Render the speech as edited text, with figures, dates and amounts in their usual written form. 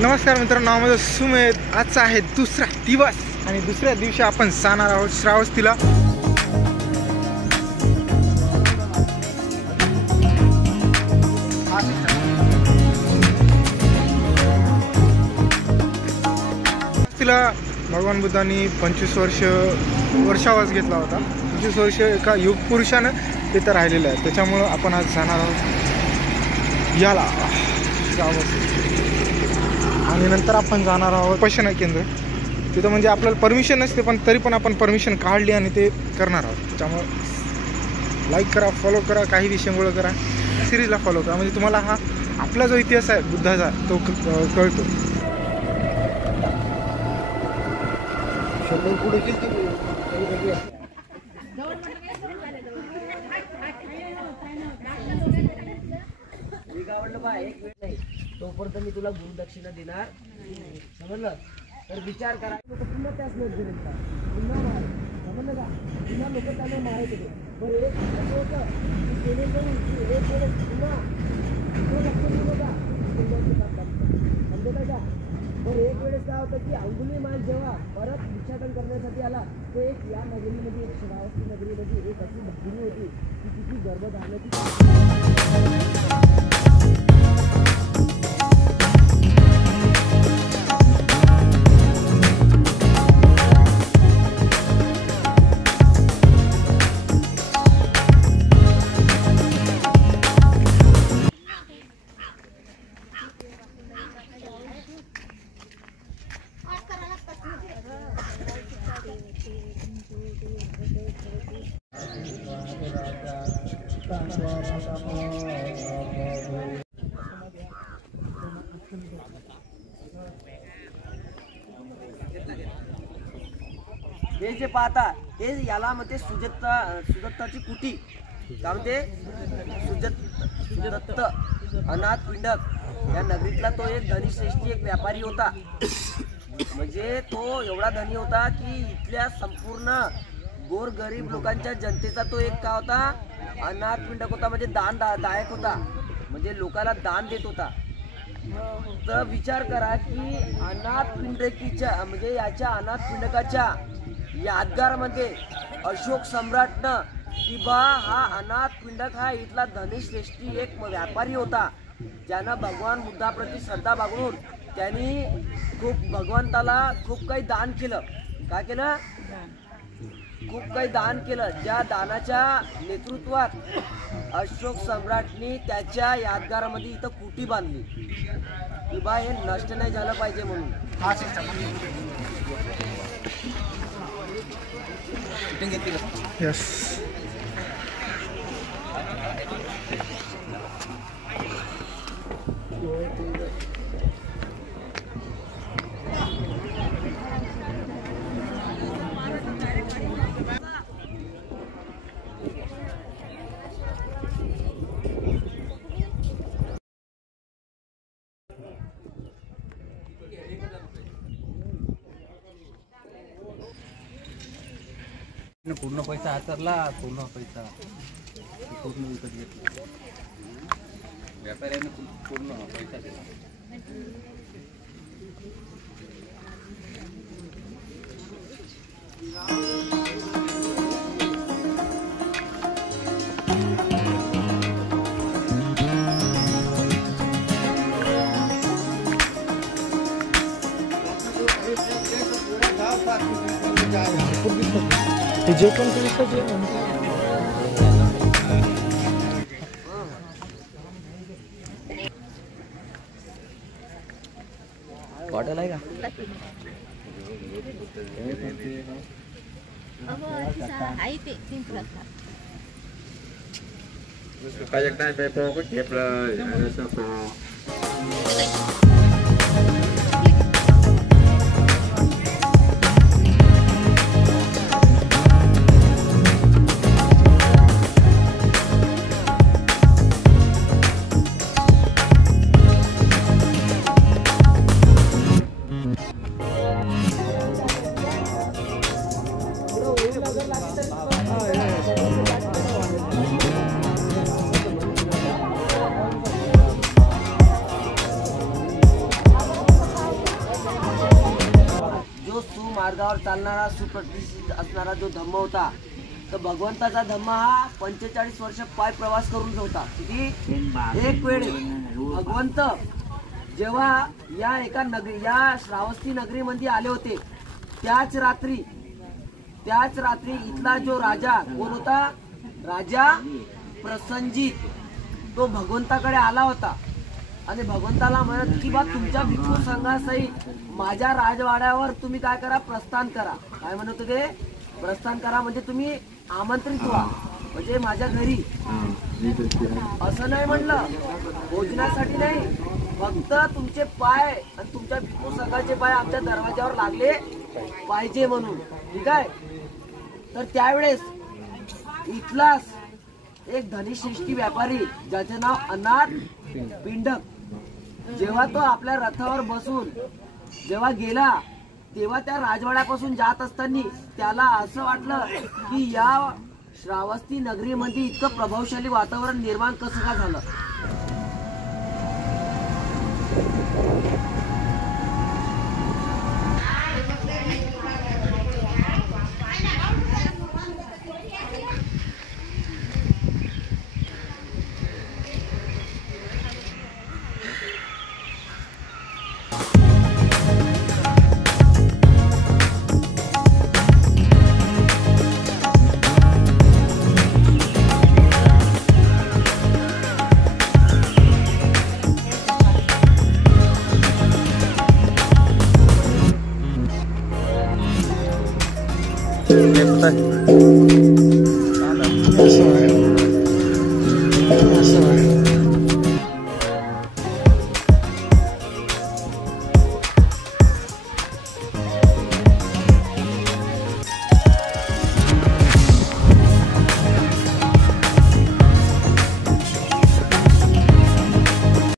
नमस्कार मित्रांनो, माझं सुमेध. आजचा आहे दुसरा दिवस आणि दुसऱ्या दिवशी आपण जाणार आहोत श्रावस्तीला. तिला भगवान बुद्धांनी 25 वर्षावास घेतला होता. 25 वर्ष एका युग पुरुषानं तिथं राहिलेलं आहे. त्याच्यामुळं आपण आज जाणार आहोत याला श्रावस्ती. आणि नंतर आपण जाणार आहोत उपासना केंद्र. तिथं म्हणजे आपल्याला परमिशन नसते, पण तरी पण आपण परमिशन काढली आणि ते करणार आहोत. त्यामुळे लाईक करा, फॉलो करा, काही विषय करा, सिरीजला फॉलो करा, म्हणजे तुम्हाला हा आपला जो इतिहास आहे बुद्धाचा तो कळतो. तोपर्यंत मी तुला गुरुदक्षिणा देणार, समजलं? तर विचार करा, लोक पुन्हा त्याच नजरेत पुन्हा मार, समजलं का? पुन्हा लोक त्यांना मारायचे. बरं एक असं होतं की जेणेकरून एक वेळेस पुन्हा लक्ष देऊ नका, समजलं का? बरं एक वेळेस काय होतं की अंगुलीमाल जेव्हा परत भिक्षाटन करण्यासाठी आला, तो एक या नगरीमध्ये, एक श्रावस्ती नगरीमध्ये एक अशी भगिनी होती की तिची गर्भधारणाची हे जे पाहता हे याला म्हणते सुदत्ताची कुटी. काय म्हणते? सुदत्त अनाथ पिंडक या नगरीतला तो एक धनीश्रेष्ठी एक व्यापारी होता. म्हणजे तो एवढा धनी होता की इथल्या संपूर्ण गोरगरीब लोकांच्या जनतेचा तो एक काय होता, अनाथ पिंडक होता. म्हणजे दायक होता, म्हणजे लोकांना दान देत होता. तर विचार करा की अनाथ पिंडकीच्या म्हणजे याच्या अनाथ पिंडकाच्या यादगारमध्ये अशोक सम्राटनं की बा हा अनाथ पिंडक हा इथला धनीश्रेष्ठी एक व्यापारी होता, ज्यानं भगवान बुद्धाप्रती श्रद्धा बाळगून त्यांनी भगवंताला खूप काही दान केलं. काय केलं? खूप काही दान केलं. ज्या दानाच्या नेतृत्वात अशोक सम्राटनी त्याच्या यादगारामध्ये इथं कुटी बांधली की बा हे नष्ट नाही झालं पाहिजे म्हणून. यस. पूर्ण पैसा हातरला, पूर्ण पैसा पूर्ण विकत घेतला. व्यापाऱ्याने पूर्ण पैसा दिला. जे पण तुमचं बॉटल आहे का? Banyak naik Bepomก็เก็บเลยสปอ जो सुमार्गावर चालणारा सुप्रतिष्ठित असणारा जो धम्म होता, तर भगवंताचा धम्म हा 45 वर्ष पाय प्रवास करून होता. किती? एक वेळ भगवंत जेव्हा या एका या श्रावस्ती नगरीमध्ये आले होते, त्याच रात्री इथला जो राजा कोण होता? राजा प्रसंजित, तो भगवंताकडे आला होता आणि भगवंताला म्हणत की बा तुमच्या भिक्खू संघासहित माझ्या राजवाड्यावर तुम्ही काय करा? प्रस्थान करा. काय म्हणत होते? प्रस्थान करा म्हणजे तुम्ही आमंत्रित व्हा, म्हणजे माझ्या घरी. असं नाही म्हणलं, भोजनासाठी नाही, फक्त तुमचे पाय आणि तुमच्या भिक्खू संघाचे पाय आमच्या दरवाजावर लागले पाहिजे म्हणून. ठीक आहे. तर त्यावेळेस इथलाच एक धनिश्रेष्ठी व्यापारी ज्याचे नाव अनाथ पिंडक, जेव्हा तो आपल्या रथावर बसून जेव्हा गेला, तेव्हा त्या राजवाड्यापासून जात असताना त्याला असं वाटलं की या श्रावस्ती नगरीमध्ये इतकं प्रभावशाली वातावरण निर्माण कसं का झालं. येत आहे.